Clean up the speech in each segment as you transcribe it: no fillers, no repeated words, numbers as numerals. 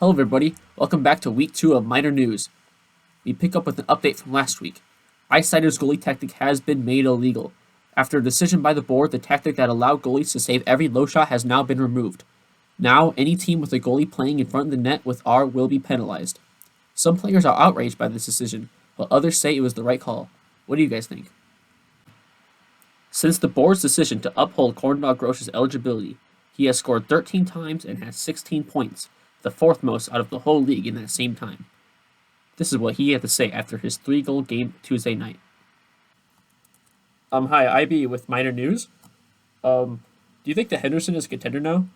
Hello everybody, welcome back to week 2 of Minor News. We pick up with an update from last week. Icider's goalie tactic has been made illegal. After a decision by the board, the tactic that allowed goalies to save every low shot has now been removed. Now, any team with a goalie playing in front of the net with R will be penalized. Some players are outraged by this decision, while others say it was the right call. What do you guys think? Since the board's decision to uphold CorndogGrosh's eligibility, he has scored 13 times and has 16 points, the fourth most out of the whole league in that same time. This is what he had to say after his 3-goal game Tuesday night. Hi, IB with Minor News. Do you think that Henderson is a contender now?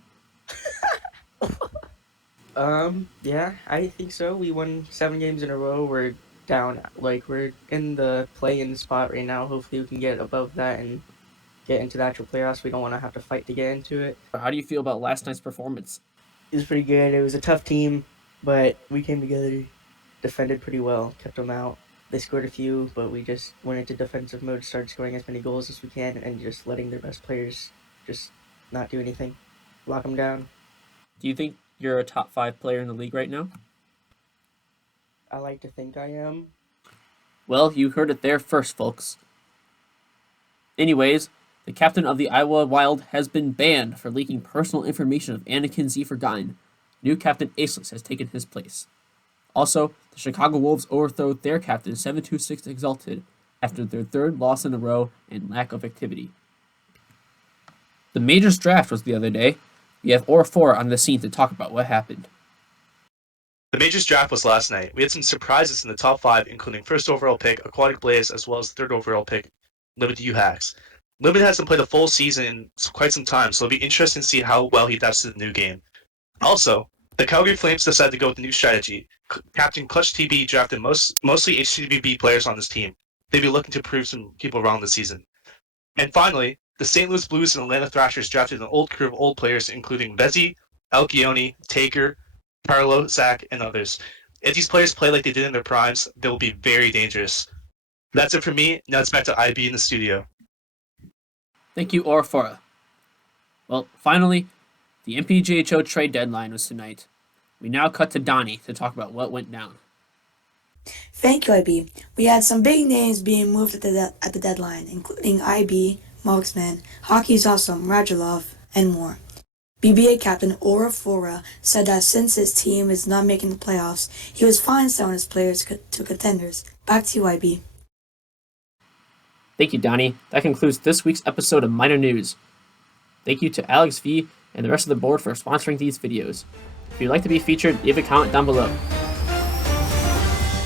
Yeah, I think so. We won 7 games in a row. We're down, we're in the play-in spot right now. Hopefully we can get above that and get into the actual playoffs. We don't want to have to fight to get into it. How do you feel about last night's performance? It was pretty good. It was a tough team, but we came together, defended pretty well, kept them out. They scored a few, but we just went into defensive mode, started scoring as many goals as we can, and just letting their best players just not do anything, lock them down. Do you think you're a top 5 player in the league right now? I like to think I am. Well, you heard it there first, folks. Anyways, the captain of the Iowa Wild has been banned for leaking personal information of Anakin Z. Forgotten. New captain Aceless has taken his place. Also, the Chicago Wolves overthrew their captain 7-2-6 Exalted after their 3rd loss in a row and lack of activity. The Majors draft was the other day. We have Auraphat on the scene to talk about what happened. The Majors draft was last night. We had some surprises in the top 5, including first overall pick, Aquatic Blaze, as well as third overall pick, Limited U-Hacks. Limited hasn't played a full season in quite some time, so it'll be interesting to see how well he adapts to the new game. Also, the Calgary Flames decided to go with a new strategy. Captain Clutch TB drafted mostly HCBB players on this team. They'll be looking to prove some people wrong this season. And finally, the St. Louis Blues and Atlanta Thrashers drafted an old crew of old players, including Vezzi, Alcione, Taker, Carlo, Zach, and others. If these players play like they did in their primes, they will be very dangerous. That's it for me. Now it's back to IB in the studio. Thank you, Auraphat. Well, finally, the mpgho trade deadline was tonight. We now cut to Donny to talk about what went down. Thank you, IB. We had some big names being moved at the deadline, including IB, Marksman, Hockey's Awesome, Radulov, and more. BBA captain Auraphat said that since his team is not making the playoffs, he was fine selling his players to contenders. Back to you, IB. Thank you, Donny. That concludes this week's episode of Minor News. Thank you to Alex V and the rest of the board for sponsoring these videos. If you'd like to be featured, leave a comment down below.